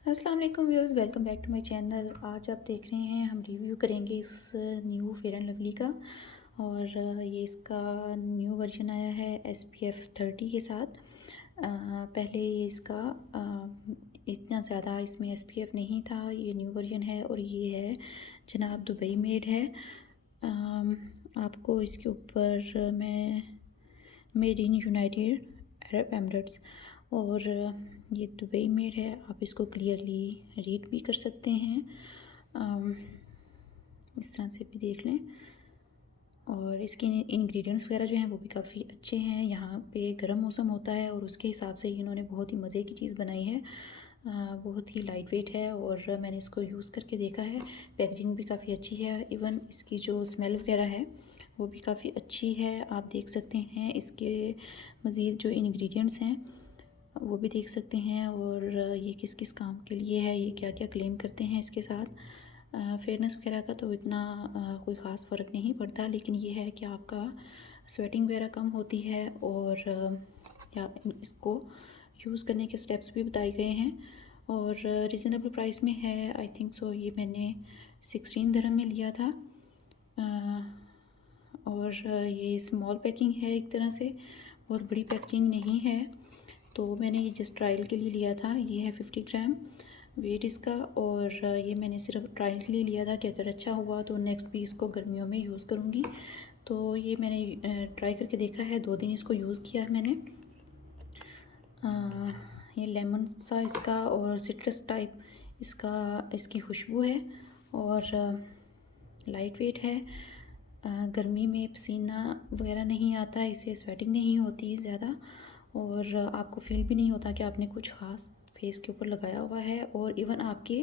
अस्सलाम वालेकुम viewers, welcome back to my channel. आज आप देख रहे हैं हम रिव्यू करेंगे इस न्यू फेयर एंड लवली का। और ये इसका न्यू वर्जन आया है SPF 30 के साथ। पहले ये इसका इतना ज़्यादा इसमें SPF नहीं था। ये न्यू वर्जन है और ये है जनाब दुबई मेड है। आपको इसके ऊपर मैं made in United Arab Emirates और ये दुबई मेड है। आप इसको क्लियरली रीड भी कर सकते हैं, इस तरह से भी देख लें। और इसके इंग्रेडिएंट्स वगैरह जो हैं वो भी काफ़ी अच्छे हैं। यहाँ पे गर्म मौसम होता है और उसके हिसाब से इन्होंने बहुत ही मज़े की चीज़ बनाई है। बहुत ही लाइट वेट है और मैंने इसको यूज़ करके देखा है। पैकेजिंग भी काफ़ी अच्छी है। इवन इसकी जो स्मेल वगैरह है वो भी काफ़ी अच्छी है। आप देख सकते हैं इसके मज़ीद जो इंग्रेडिएंट्स हैं वो भी देख सकते हैं। और ये किस किस काम के लिए है, ये क्या क्या क्लेम करते हैं इसके साथ। फेयरनेस वगैरह का तो इतना कोई ख़ास फ़र्क नहीं पड़ता, लेकिन ये है कि आपका स्वेटिंग वगैरह कम होती है। और या इसको यूज़ करने के स्टेप्स भी बताए गए हैं और रीज़नेबल प्राइस में है। आई थिंक सो ये मैंने 16 दिरहम में लिया था। और ये स्मॉल पैकिंग है एक तरह से, और बड़ी पैकिंग नहीं है। तो मैंने ये जस्ट ट्रायल के लिए लिया था। ये है 50 ग्राम वेट इसका। और ये मैंने सिर्फ ट्रायल के लिए लिया था कि अगर अच्छा हुआ तो नेक्स्ट भी इसको गर्मियों में यूज़ करूँगी। तो ये मैंने ट्राई करके देखा है, 2 दिन इसको यूज़ किया है मैंने। ये लेमन सा इसका और सिट्रस टाइप इसकी खुशबू है और लाइट वेट है। गर्मी में पसीना वगैरह नहीं आता, इससे स्वेटिंग नहीं होती ज़्यादा और आपको फील भी नहीं होता कि आपने कुछ ख़ास फेस के ऊपर लगाया हुआ है। और इवन आपके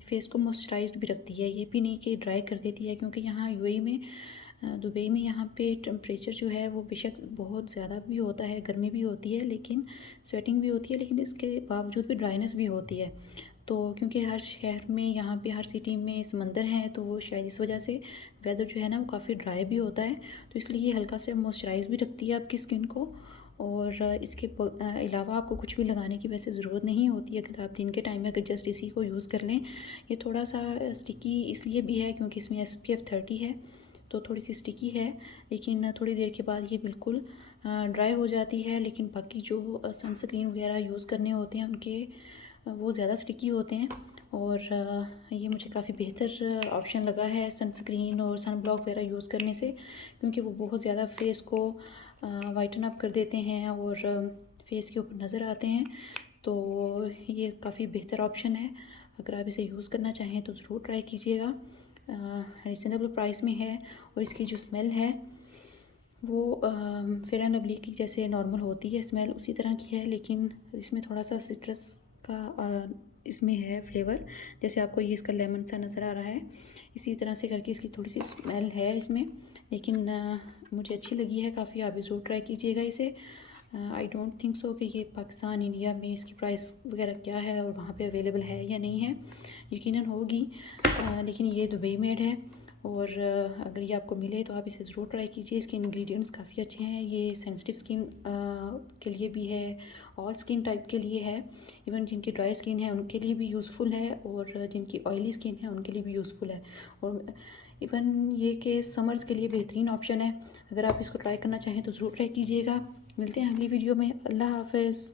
फेस को मॉइस्चराइज्ड भी रखती है, ये भी नहीं कि ड्राई कर देती है। क्योंकि यहाँ यूएई में दुबई में यहाँ पे टेम्परेचर जो है वो बेशक बहुत ज़्यादा भी होता है, गर्मी भी होती है, लेकिन स्वेटिंग भी होती है, लेकिन इसके बावजूद भी ड्राइनेस भी होती है। तो क्योंकि हर शहर में यहाँ पे हर सिटी में समंदर हैं, तो वो शायद इस वजह से वेदर जो है ना वो काफ़ी ड्राई भी होता है। तो इसलिए ये हल्का से मॉइस्चराइज़ भी रखती है आपकी स्किन को। और इसके अलावा आपको कुछ भी लगाने की वैसे ज़रूरत नहीं होती है। अगर आप दिन के टाइम में अगर जस्ट इसी को यूज़ कर लें। ये थोड़ा सा स्टिकी इसलिए भी है क्योंकि इसमें SPF 30 है, तो थोड़ी सी स्टिकी है। लेकिन थोड़ी देर के बाद ये बिल्कुल ड्राई हो जाती है। लेकिन बाकी जो सनस्क्रीन वगैरह यूज़ करने होते हैं उनके वो ज़्यादा स्टिकी होते हैं। और ये मुझे काफ़ी बेहतर ऑप्शन लगा है सनस्क्रीन और सन ब्लॉक वगैरह यूज़ करने से, क्योंकि वो बहुत ज़्यादा फेस को वाइटन अप कर देते हैं और फेस के ऊपर नज़र आते हैं। तो ये काफ़ी बेहतर ऑप्शन है। अगर आप इसे यूज़ करना चाहें तो ज़रूर ट्राई कीजिएगा। रिजनेबल प्राइस में है और इसकी जो स्मेल है वो फेयर एंड लवली की जैसे नॉर्मल होती है स्मेल उसी तरह की है, लेकिन इसमें थोड़ा सा सिट्रस का इसमें है फ्लेवर। जैसे आपको ये इसका लेमन सा नज़र आ रहा है, इसी तरह से करके इसकी थोड़ी सी स्मेल है इसमें। लेकिन मुझे अच्छी लगी है काफ़ी। आप भी ज़रूर ट्राई कीजिएगा इसे। आई डोंट थिंक सो कि ये पाकिस्तान इंडिया में इसकी प्राइस वगैरह क्या है और वहाँ पे अवेलेबल है या नहीं है, यकीनन होगी। लेकिन ये दुबई मेड है और अगर ये आपको मिले तो आप इसे ज़रूर ट्राई कीजिए। इसके इंग्रेडिएंट्स काफ़ी अच्छे हैं। ये सेंसिटिव स्किन के लिए भी है, ऑल स्किन टाइप के लिए है। इवन जिनकी ड्राई स्किन है उनके लिए भी यूज़फुल है और जिनकी ऑयली स्किन है उनके लिए भी यूज़फुल है। और इवन ये कि समर्स के लिए बेहतरीन ऑप्शन है। अगर आप इसको ट्राई करना चाहें तो ज़रूर ट्राई कीजिएगा। मिलते हैं अगली वीडियो में। अल्लाह हाफ़िज़।